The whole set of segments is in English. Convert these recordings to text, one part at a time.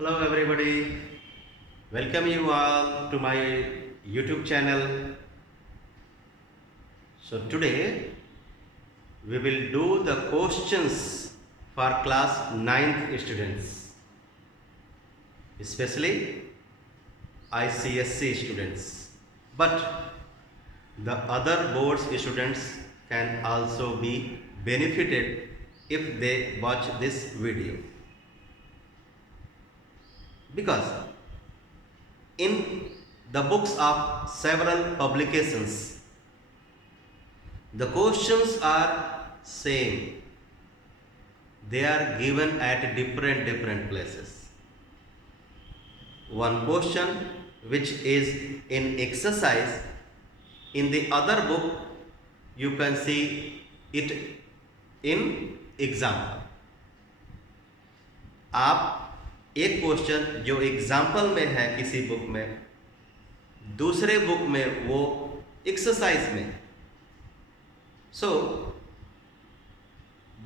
Hello everybody, welcome you all to my YouTube channel. So today we will do the questions for class 9th students, especially ICSC students. But the other boards students can also be benefited if they watch this video. Because in the books of several publications, the questions are same. They are given at different places. One question which is in exercise, in the other book you can see it in example. आप एक question जो example में है किसी book में, दूसरे book में वो एक्सरसाइज में. So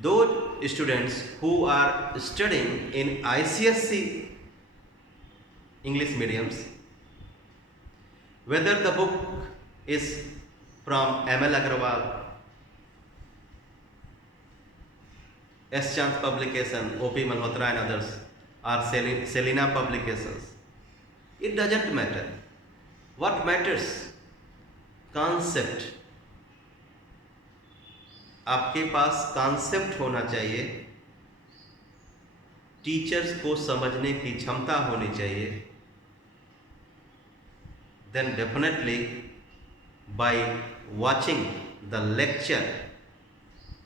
those students who are studying in ICSC English mediums, whether the book is from ML Agarwal, S. Chand publication, OP Malhotra and others, or Selina publications, it doesn't matter. What matters? Concept. आपके पास concept होना चाहिए, teachers को समझने की क्षमता होनी चाहिए. Then definitely by watching the lecture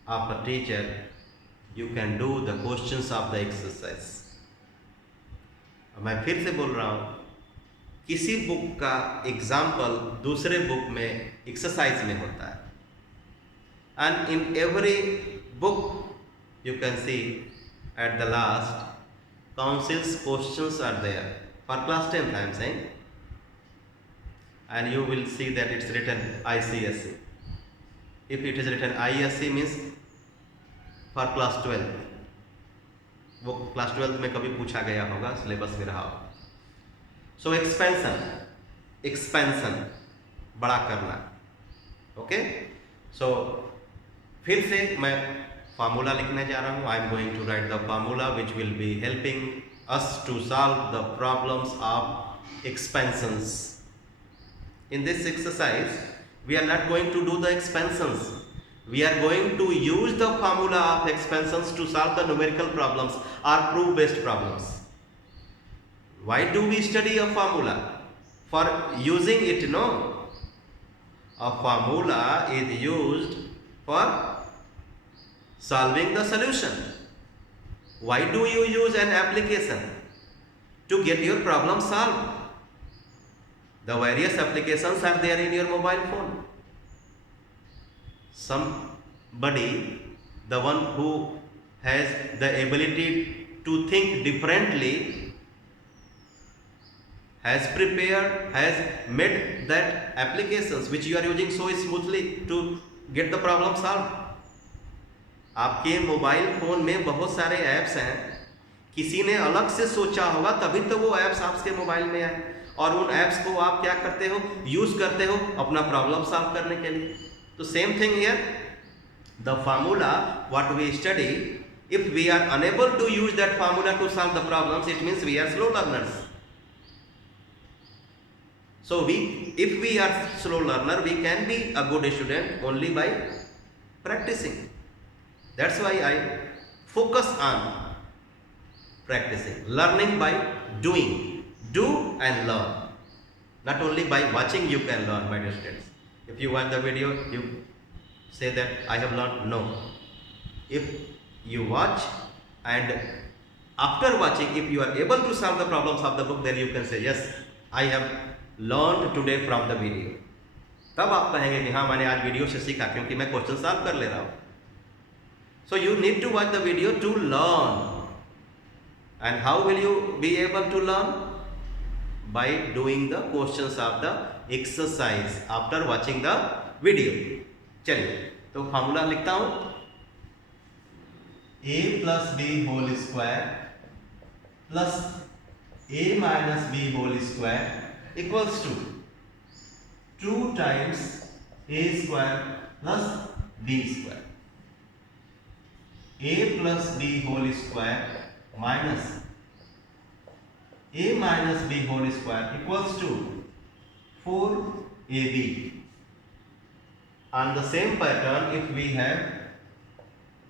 of a teacher you can do the questions of the exercise. मैं फिर से बोल रहा हूँ, किसी बुक का एग्जाम्पल दूसरे बुक में एक्सरसाइज में होता है. And in every book you can see at the last council's questions are there for class 10th I am saying, and you will see that it's written ICSE. If it is written ISC means for class 12th, वो class 12th में कभी पूछा गया होगा, syllabus में रहा होगा. सो expansion बड़ा करना. ओके, सो फिर से मैं फार्मूला लिखने जा रहा हूँ. I am going to write the formula which will be helping us to solve the problems of expansions. In this exercise we are not going to do the expansions, we are going to use the formula of expansions to solve the numerical problems or proof based problems. Why do we study a formula? For using it, no. A formula is used for solving the solution. Why do you use an application? To get your problem solved. The various applications are there in your mobile phone. Somebody, the one who has the ability to think differently, has prepared, has made that applications which you are using so smoothly to get the problem solved. आपके mobile phone में बहुत सारे apps हैं, किसी ने अलग से सोचा होगा तभी तो वो ऐप्स आपके मोबाइल में आए, और उन ऐप्स को आप क्या करते हो, यूज करते हो अपना प्रॉब्लम सॉल्व करने के लिए. तो same thing here, the formula what we study, if we are unable to use that formula to solve the problems, it means we are slow learners. So if we are slow learner, we can be a good student only by practicing. That's why I focus on practicing, learning by doing. Do and learn. Not only by watching you can learn, my dear students. If you watch the video, you say that I have learned. No. If you watch and after watching, if you are able to solve the problems of the book, then you can say yes, I have learned today from the video. तब आप कहेंगे कि हाँ मैंने आज video से सीखा क्योंकि मैं क्वेश्चन सॉल्व कर ले रहा हूँ. So you need to watch the video to learn. And how will you be able to learn? By doing the questions of the exercise after watching the video. चलिए तो फार्मूला लिखता हूँ, a plus b whole square plus a minus b whole square equals to 2 times a square plus b square. A plus b whole square minus a minus b whole square equals to 4ab. On the same pattern, if we have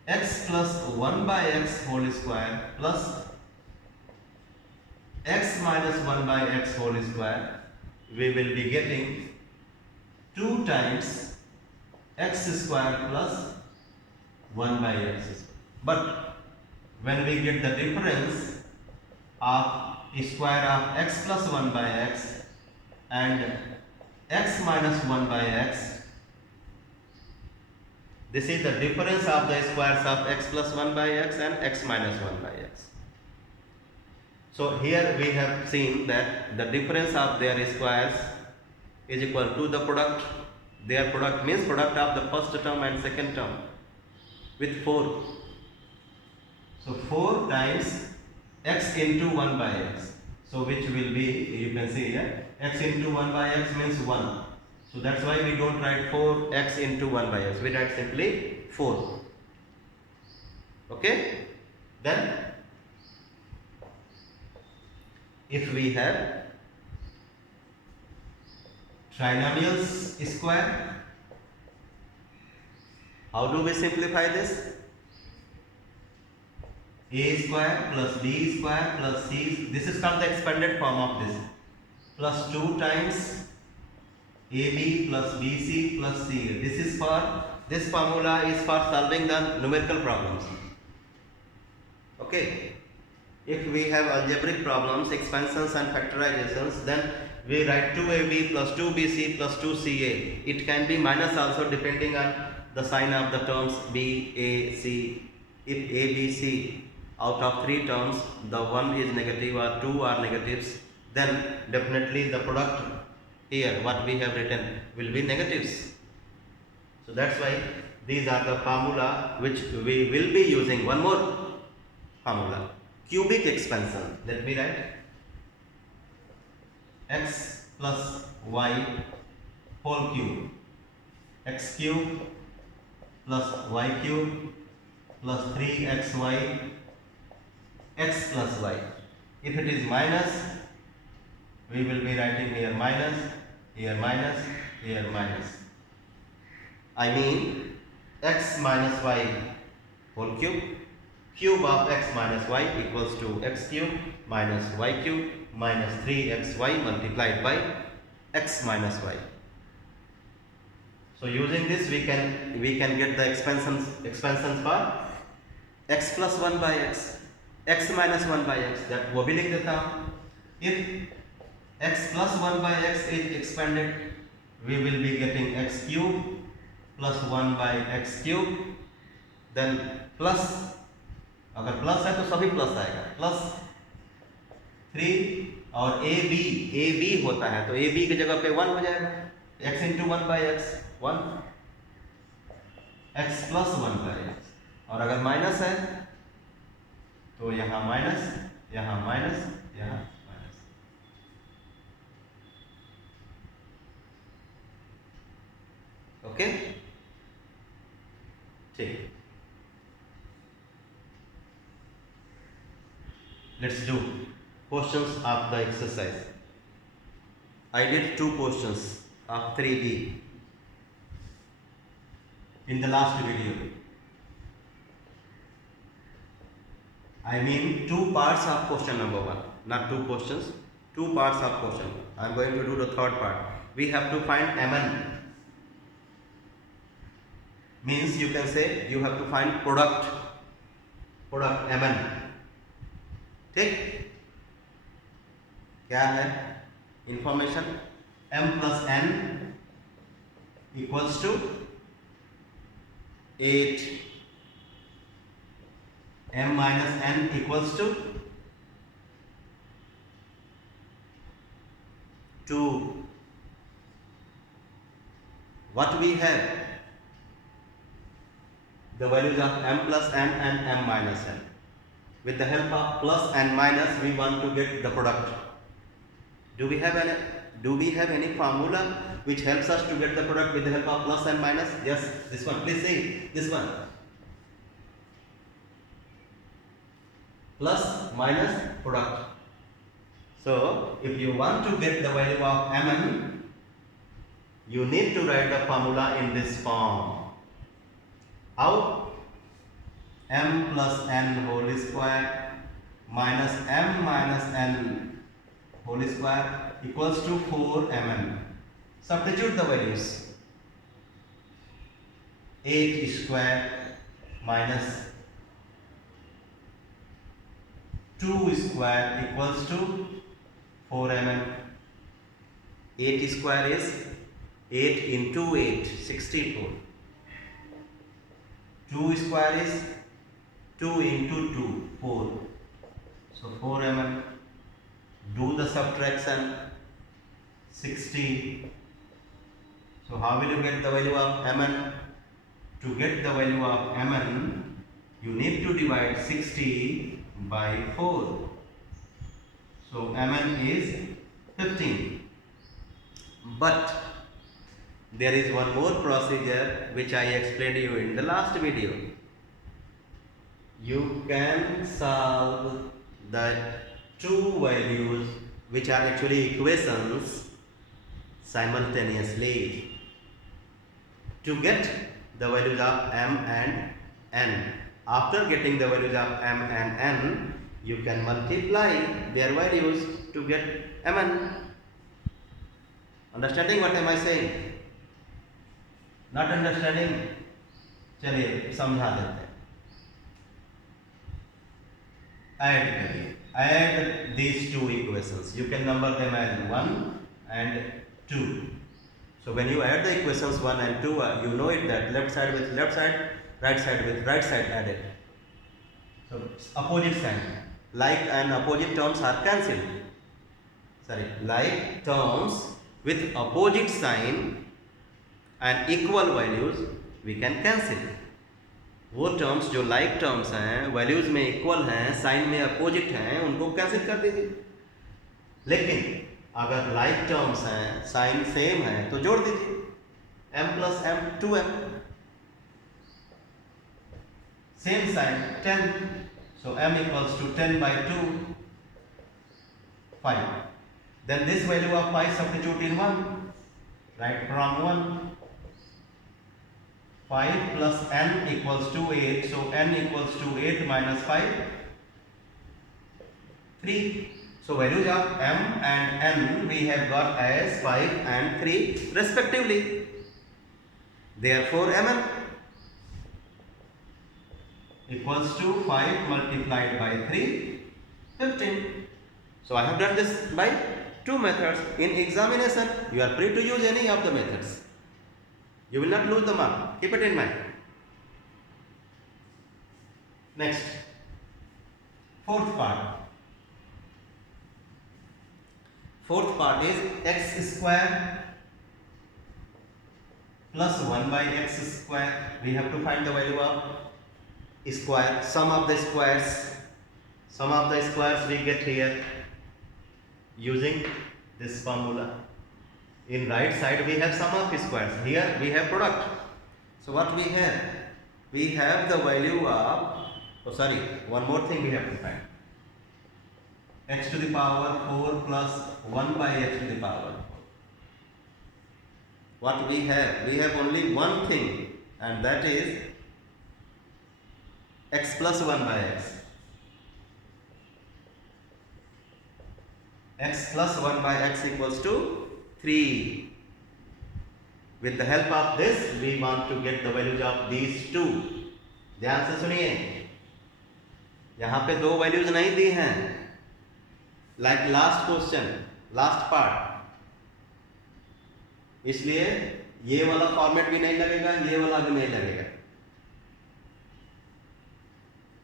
x plus 1 by x whole square plus x minus 1 by x whole square, we will be getting 2 times x square plus 1 by x square. But when we get the difference of square of x plus 1 by x and x minus 1 by x, this is the difference of the squares of x plus 1 by x and x minus 1 by x. So here we have seen that the difference of their squares is equal to the product. Their product means product of the first term and second term with 4. So 4 times x into 1 by x. So which will be, you can see here, x into 1 by x means 1. So that's why we don't write 4x into 1 by x. We write simply 4. Okay? Then if we have trinomials square, how do we simplify this? A square plus b square plus c, this is called the expanded form of this, plus 2 times ab plus bc plus c. This is for, this formula is for solving the numerical problems. Okay. If we have algebraic problems, expansions and factorizations, then we write 2ab plus 2bc plus 2ca. It can be minus also depending on the sign of the terms b, a, c. If a, b, c out of 3 terms, the one is negative or 2 are negatives, then definitely the product here, what we have written, will be negatives. So that's why these are the formula which we will be using. One more formula, cubic expansion. Let me write x plus y whole cube, x cube plus y cube plus 3xy x plus y. If it is minus, we will be writing here minus, here minus, here minus. I mean x minus y whole cube, cube of x minus y equals to x cube minus y cube minus 3xy multiplied by x minus y. So using this we can get the expansions for x plus 1 by x minus 1 by x, that वो भी लिख देता हूँ. If x plus 1 by x is expanded, we will be getting x cube plus 1 by x cube, then plus, अगर plus है तो सभी plus आएगा, प्लस 3 और ए बी होता है तो ए बी की जगह पे 1 हो जाएगा, x into 1 by x 1, x plus 1 by x. और अगर माइनस है तो यहाँ माइनस, यहाँ माइनस, यहाँ माइनस. ओके, ठीक. Let's do questions of the exercise. I did 2 questions of 3B in the last video. I mean 2 parts of question number 1, not 2 questions, 2 parts of question. I am going to do the third part. We have to find Mn. Means you can say you have to find product Mn. ठीक, क्या है information? m plus n equals to 8, m minus n equals to 2. What we have? The values of m plus n and m minus n. with the help of plus and minus we want to get the product. Do we have any formula which helps us to get the product with the help of plus and minus? Yes, this one. Please see this one. Plus minus product. So if you want to get the value of Mn, you need to write the formula in this form. How? M plus n whole square minus m minus n whole square equals to 4mn. Substitute the values. 8 square minus 2 square equals to 4mn. 8 square is 8 into 8, 64. 2 square is 2 into 2, 4. So 4mn. Do the subtraction. 60. So how will you get the value of Mn? To get the value of Mn, you need to divide 60 by 4. So Mn is 15. But there is one more procedure which I explained to you in the last video. You can solve the two values which are actually equations simultaneously. To get the values of m and n, after getting the values of m and n, you can multiply their values to get mn. Understanding what am I saying? Not understanding? चलिए समझा देते हैं. Add these two equations. You can number them as 1 and 2. So when you add the equations 1 and 2, you know it that left side with left side, right side with right side added. So opposite sign. Like and opposite terms are cancelled. Like terms with opposite sign and equal values we can cancel. वो terms जो like terms हैं, values में equal हैं, sign में opposite हैं, उनको cancel कर दीजिए. लेकिन अगर लाइक टर्म्स हैं, साइन सेम है, तो जोड़ दीजिए. m plus m 2m, same sign 10, so m equals to 10 by 2, 5. Then this value of 5 substitute in 1, right from 1. 5 plus n equals to 8, so n equals to 8 minus 5, 3. So values of m and n we have got as 5 and 3 respectively. Therefore mn equals to 5 multiplied by 3, 15. So I have done this by two methods. In examination you are free to use any of the methods. You will not lose the mark. Keep it in mind. Next, fourth part. Fourth part is x square plus 1 by x square. We have to find the value of square. Sum of the squares. Sum of the squares we get here using this formula. In right side we have sum of squares. Here we have product. So what we have? We have the value of, one more thing we have to find. X to the power 4 plus 1 by x to the power 4. What we have? We have only one thing, and that is x plus 1 by x. X plus 1 by x equals to 3. With the help of this we want to get the values of these two. ध्यान से सुनिए, यहाँ पे दो values नहीं दी हैं. Like last question, last part, इसलिए ये वाला फॉर्मेट भी नहीं लगेगा, ये वाला भी नहीं लगेगा.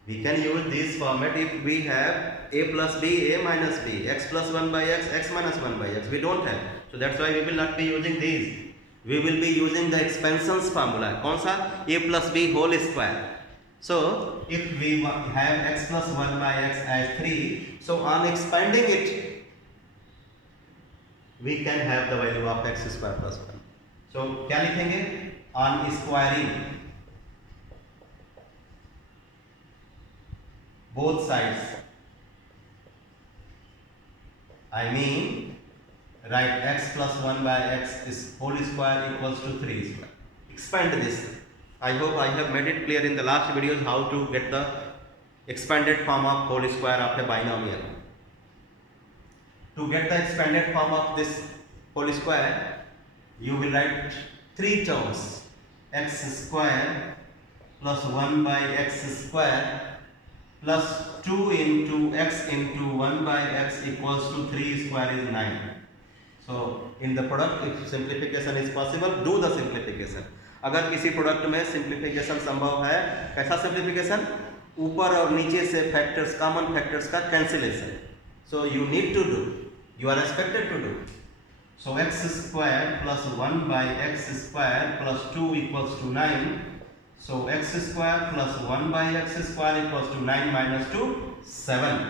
We can use this format if we have a plus b, a minus b, x plus 1 by x, x minus 1 by x. We don't have. So that's why we will not be using these. We will be using the expansions formula. कौन सा? a plus b whole square. So if we have x plus 1 by x as 3, so on expanding it, we can have the value of x square plus 1. So क्या लिखेंगे? On squaring both sides, I mean write x plus 1 by x is whole square equals to 3 square. Expand this. I hope I have made it clear in the last videos how to get the expanded form of whole square of a binomial. To get the expanded form of this whole square, you will write 3 terms: x square plus 1 by x square plus 2 into x into 1 by x equals to 3 square is 9. So in the product, if simplification is possible, do the simplification. अगर किसी product में simplification संभव है, कैसा simplification? ऊपर और नीचे से फैक्टर्स, कॉमन फैक्टर्स का cancellation. So you need to do, you are expected to do. So x square plus 1 by x square plus 2 equals to 9. So x square plus 1 by x square equals to 9 minus 2, 7.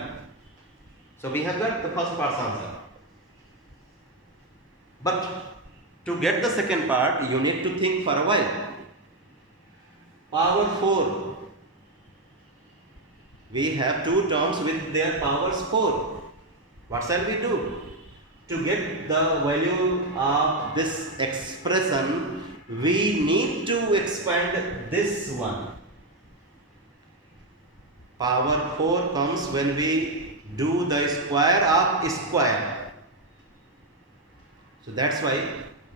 So we have got the first part's answer. But to get the second part, you need to think for a while. Power 4. We have two terms with their powers 4. What shall we do? To get the value of this expression, we need to expand this one. Power 4 comes when we do the square of square. So that's why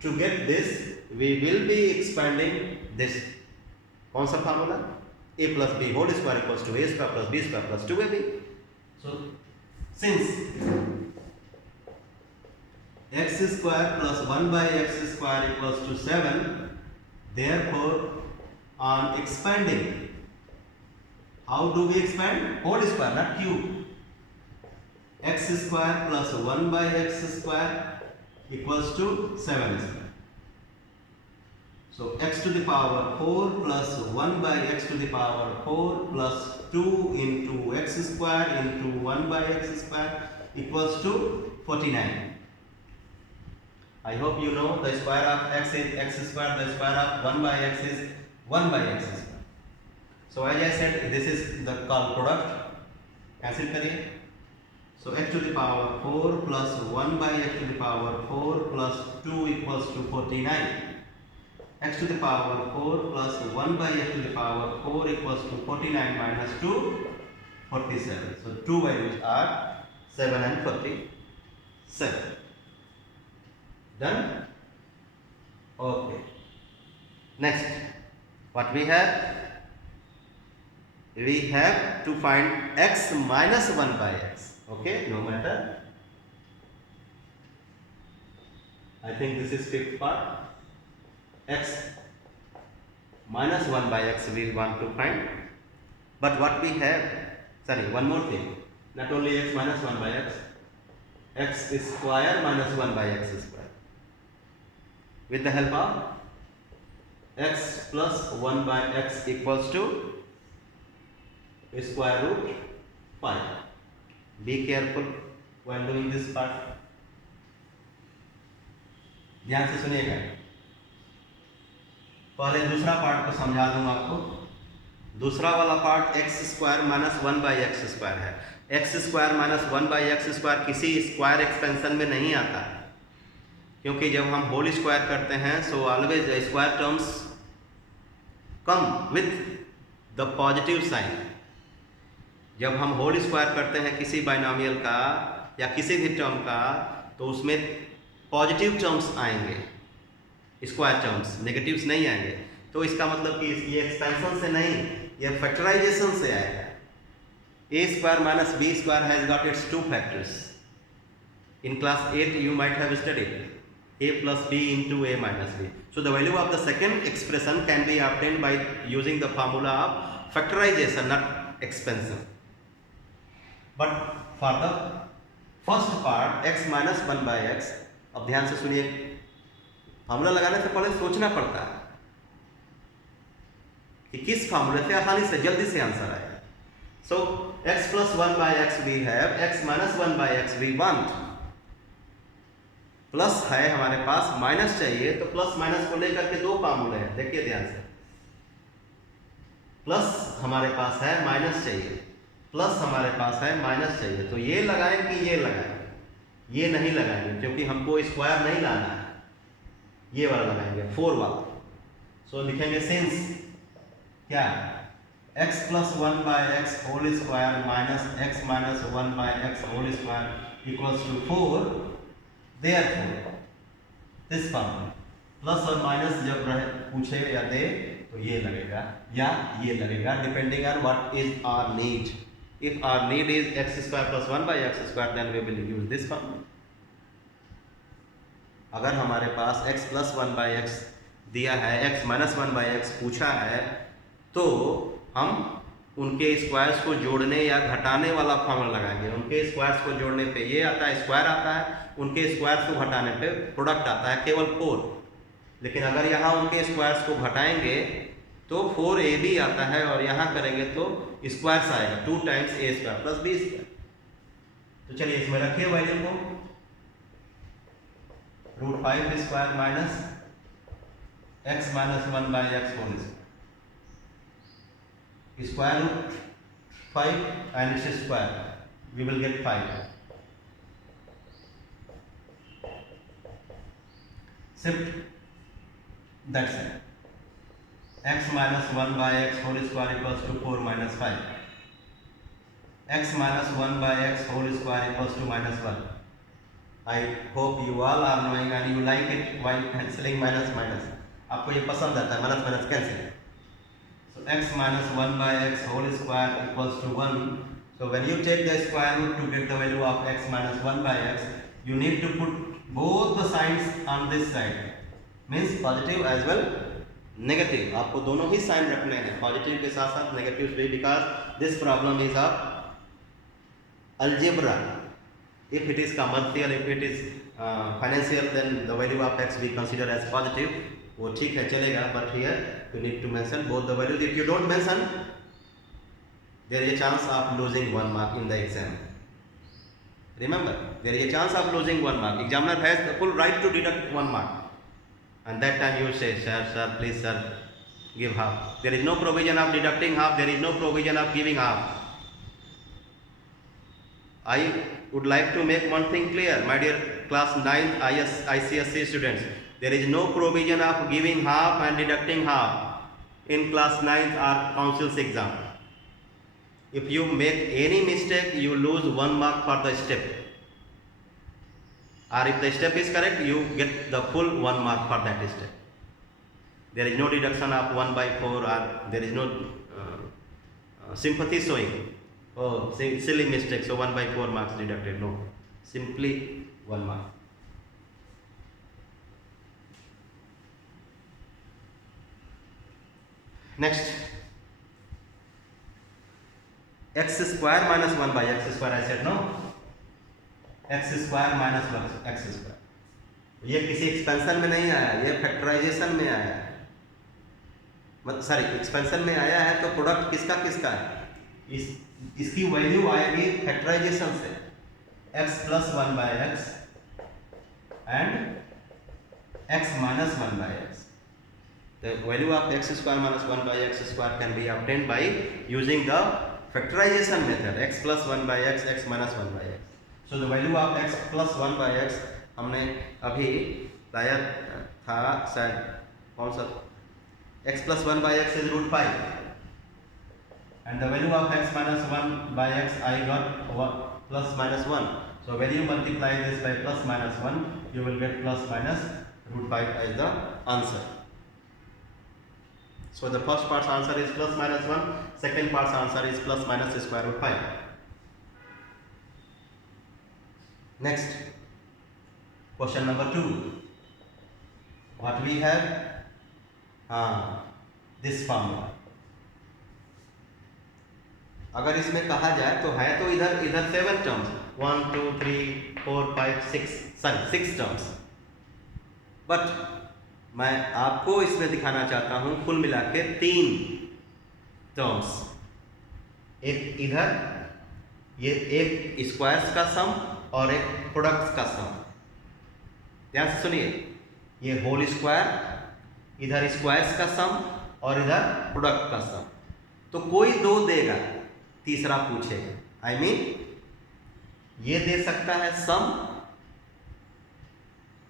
to get this, we will be expanding this. कौन सा formula? a plus b whole square equals to a square plus b square plus 2ab. So since x square plus 1 by x square equals to 7, therefore on expanding, how do we expand? Whole square, not cube. X square plus 1 by x square equals to 7 square. So x to the power 4 plus 1 by x to the power 4 plus 2 into x square into 1 by x square equals to 49. I hope you know the square of x is x square, the square of 1 by x is 1 by x square. So as I said, this is the called product. Cancel करिए. So x to the power 4 plus 1 by x to the power 4 plus 2 equals to 49. X to the power 4 plus 1 by x to the power 4 equals to 49 minus 2, 47. So two values are 7 and 47. Done? Okay. Next, what we have? We have to find x minus 1 by x. Okay, no matter. I think this is fifth part. X minus 1 by x we want to find. But what we have, sorry, one more thing. Not only x minus 1 by x, x square minus 1 by x square. With the help of x plus 1 by x equals to square root 5. Be careful while doing this part. ध्यान से सुनिएगा. पहले दूसरा part को समझा दूंगा आपको. दूसरा वाला part x square minus 1 by x square है. X square minus 1 by x square किसी स्क्वायर एक्सपेंशन में नहीं आता, क्योंकि जब हम होल स्क्वायर करते हैं so always square terms come with the positive sign. जब हम होल स्क्वायर करते हैं किसी बाइनोमियल का या किसी भी टर्म का, तो उसमें पॉजिटिव टर्म्स आएंगे, स्क्वायर टर्म्स, नेगेटिव्स नहीं आएंगे. तो इसका मतलब कि ये एक्सपेंशन से नहीं, ये फैक्टराइजेशन से आएगा. A square minus b square has got its two factors. In class 8 you might have studied a plus b into a minus b. So the value of the second expression can be obtained by using the formula of factorization, not expansion. But for the first part x minus 1 by x, अब ध्यान से सुनिए, formula लगाने से पहले सोचना पड़ता है. कि किस फार्मूले से आसानी से जल्दी से आंसर आएगा। सो x plus 1 by x we have, x minus 1 by x we want, plus है हमारे पास, माइनस चाहिए, तो प्लस माइनस को लेकर के दो फार्मूले हैं, देखिए ध्यान से। प्लस हमारे पास है, माइनस चाहिए, प्लस हमारे पास है, माइनस चाहिए, तो ये लगाएं कि ये लगाएं? ये नहीं लगाएंगे क्योंकि हमको स्क्वायर नहीं लाना है, ये वाला लगाएंगे 4 वाला। सो लिखेंगे सिंस क्या, x plus 1 by x whole square minus x minus 1 by x whole square equals to 4, therefore this formula plus और माइनस जब रहे पूछे या दे तो ये लगेगा या ये लगेगा, depending on what is our need. If our need is x square plus 1 by x square then we will use this formula। अगर हमारे पास x plus 1 by x दिया है, x minus 1 by x पूछा है, तो हम उनके स्क्वायर्स को जोड़ने या घटाने वाला फॉर्मूला लगाएंगे। उनके स्क्वायर्स को जोड़ने पे ये आता है, स्क्वायर आता है, उनके स्क्वायर्स को घटाने पे प्रोडक्ट आता है केवल 4। लेकिन अगर यहाँ उनके स्क्वायर्स को घटाएंगे तो 4ab आता है, और यहाँ करेंगे तो स्क्वायर्स आएगा 2 times a square plus b square। तो चलिए इसमें रखिए वैल्यू को, √5 square minus x minus 1 by x whole square root 5 and its square, we will get 5। Shift, that's it, x minus 1 by x whole square equals to 4 minus 5, x minus 1 by x whole square equals to minus 1। I hope you all are knowing and you like it while cancelling minus minus, आपको ये पसंद आता है minus minus cancel. So x minus 1 by x whole square equals to 1। So when you take the square root to get the value of x minus 1 by x, you need to put both the signs on this side, means positive as well negative। आपको दोनों ही sign रखने हैं, positive के साथ साथ negative भी, because this problem is of algebra। If it is commercial, if it is financial, then the value of x we consider as positive, वो ठीक है चलेगा, but here you need to mention both the values। If you don't mention, there is a chance of losing 1 mark in the exam। Remember, there is a chance of losing 1 mark। Examiner has the full right to deduct 1 mark, and that time you say, sir, please sir, give half। There is no provision of deducting half, there is no provision of giving half। I would like to make one thing clear, my dear class 9th ICSE students, there is no provision of giving half and deducting half in class 9th or council's exam। If you make any mistake, you lose 1 mark for the step, or if the step is correct, you get the full 1 mark for that step। There is no deduction of 1 by 4, or there is no sympathy showing, oh silly mistake, so 1 by 4 marks deducted, no, simply 1 mark। Next, x square minus 1 by x square, I said no, x square minus 1 x square, ये किसी expansion में नहीं आया, ये factorisation में आया है, sorry expansion में आया है, तो प्रोडक्ट किसका किसका है, इसकी वैल्यू आएगी फैक्टराइजेशन से, x plus 1 by x and x minus 1 by x। The value of x square minus 1 by x square can be obtained by using the factorization method, x plus 1 by x, x minus 1 by x। So the value of x plus 1 by x हमने अभी लाया था, शायद कौन सा, x plus 1 by x is √5, and the value of x minus 1 by x I got 1 plus minus 1। So when you multiply this by plus minus 1, you will get plus minus √5 as the answer। So the first part's answer is plus minus 1, second part's answer is plus minus square root 5। Next, question number 2, what we have, this formula। अगर इसमें कहा जाए तो है तो इधर 7 terms, 1 2 3 4 5 6 terms, but मैं आपको इसमें दिखाना चाहता हूं कुल मिला के 3 टर्म्स, एक इधर ये एक स्क्वायर्स का सम और एक प्रोडक्ट्स का सम। ध्यान से सुनिए, ये होल स्क्वायर, इधर स्क्वायर्स का सम और इधर प्रोडक्ट का सम। तो कोई दो देगा, तीसरा पूछेगा। आई मीन ये दे सकता है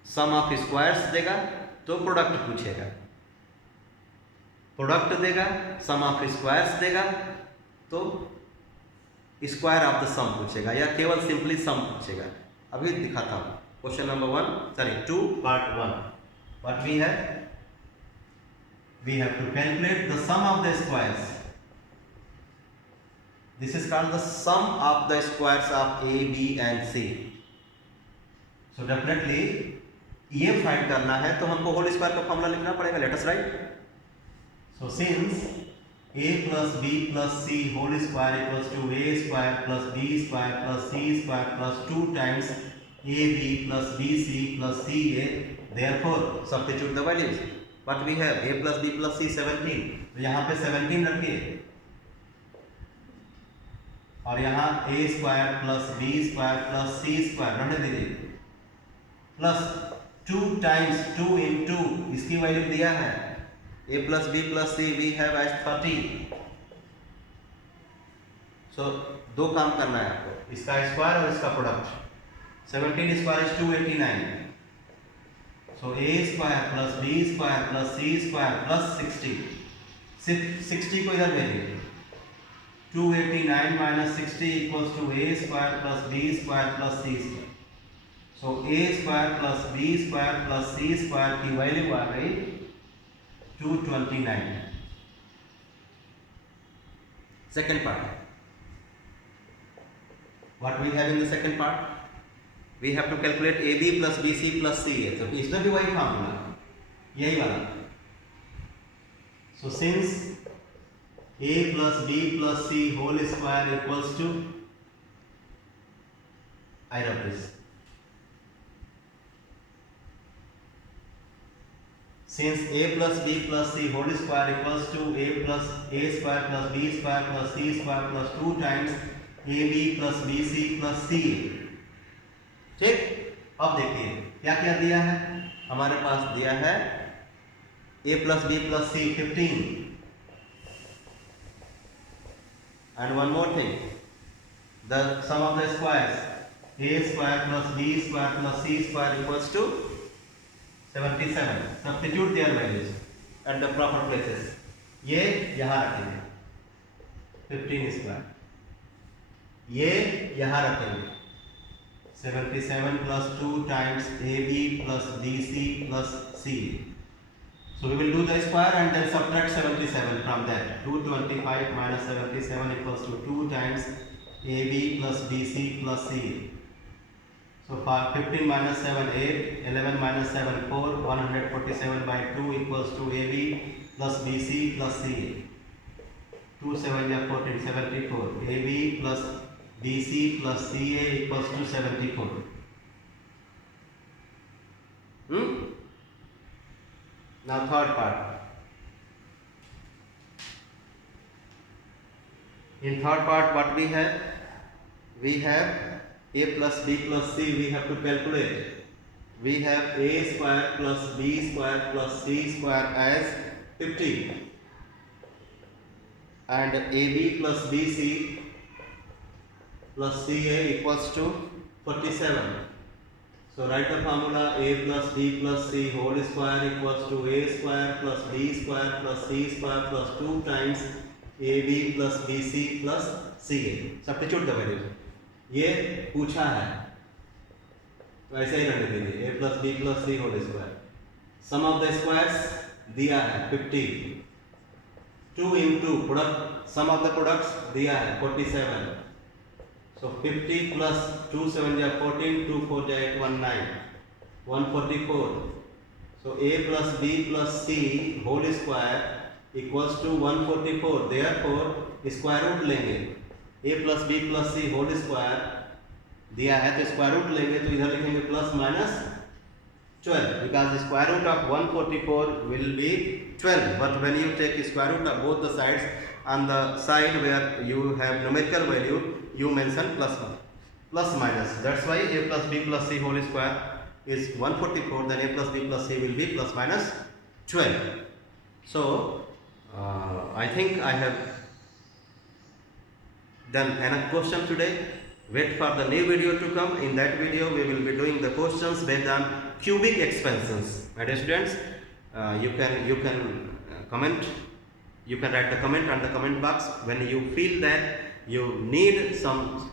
सम ऑफ स्क्वायर्स देगा तो प्रोडक्ट पूछेगा, प्रोडक्ट देगा सम ऑफ स्क्वायर्स देगा तो स्क्वायर ऑफ द सम पूछेगा, या केवल सिंपली सम पूछेगा। अभी दिखाता हूं। Question number 1 sorry 2 part 1। What we have to calculate the sum of the squares. This is called the sum of the squares of a b and c. So definitely ये find करना है तो हमको whole square का formula लिखना पड़ेगा। Let us right. So since a plus b plus c whole square equals to a square plus b square plus c square plus 2 times ab plus bc plus ca, therefore substitute the values. What we have? a plus b plus c 17, तो यहाँ पे 17 रखिए और यहाँ a square plus b square plus c square रहने दीजिए, plus 2 times 2 into इसकी value दिया है a plus b plus c we have as 30। so दो काम करना है आपको, इसका स्क्वायर और इसका product. 17 square is 289। so a square plus b square plus c square plus 60 को इधर भेजिए। 289 minus 60 equals to a square plus b square plus c square. so a square plus b square plus c square की value आ गई 229। Second part. What we have in the second part? We have to calculate AB plus BC plus CA. So इसमें भी वही formula, यही वाला। So since A plus B plus C whole square equals to, I wrote this. Since a plus b plus c whole square equals to a square plus b square plus c square plus 2 times ab plus bc plus ca। ठीक, अब देखिए क्या क्या दिया है हमारे पास। दिया है a plus b plus c 15 and one more thing, the sum of the squares a square plus b square plus c square equals to 77। Substitute their values at the proper places। ये यहाँ रखेंगे 15 square, ये यहाँ रखेंगे 77 plus 2 times AB plus BC plus C। So we will do the square and then subtract 77 from that। 225 minus 77 equals to 2 times AB plus BC plus C। So 15 minus 7 8, 11 minus 7 4, 147 by 2 equals to AB plus BC plus CA। 2 7 या 14 74, AB plus BC plus CA equals to 74। Now third part. In third part what we have? We have a plus b plus c we have to calculate. We have a square plus b square plus c square as 50 and ab plus bc plus ca equals to 47। So write the formula a plus b plus c whole square equals to a square plus b square plus c square plus 2 times ab plus bc plus ca। Substitute the values। ये पूछा है तो ऐसे ही रहने दीजिए, a plus b plus c whole square। Sum of the squares दिया है 50, 2 into product, sum of the products दिया है 47। सो 50 plus 2 7 या 14, 2 4 या 8 19, 144। सो a plus b plus c whole square equals to 144। Therefore square root लेंगे, a plus b plus c whole square दिया है तो स्क्वायर रूट लेंगे तो इधर लिखेंगे plus minus 12 because the square root of 144 will be 12, but when you take square root of both the sides On the side where you have numerical value, you mention plus minus. That's why a plus b plus c whole square is 144. Then a plus b plus c will be plus minus 12. So I think I have done enough question today. Wait for the new video to come. In that video we will be doing the questions based on cubic expansions. My dear students, you can comment, you can write the comment on the comment box when you feel that you need some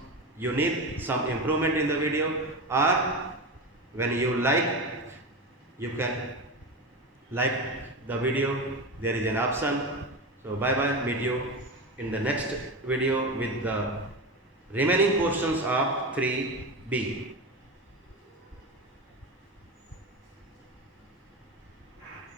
improvement in the video, or when you you can like the video. There is an option. So bye bye, meet you in the next video with the remaining questions of 3B.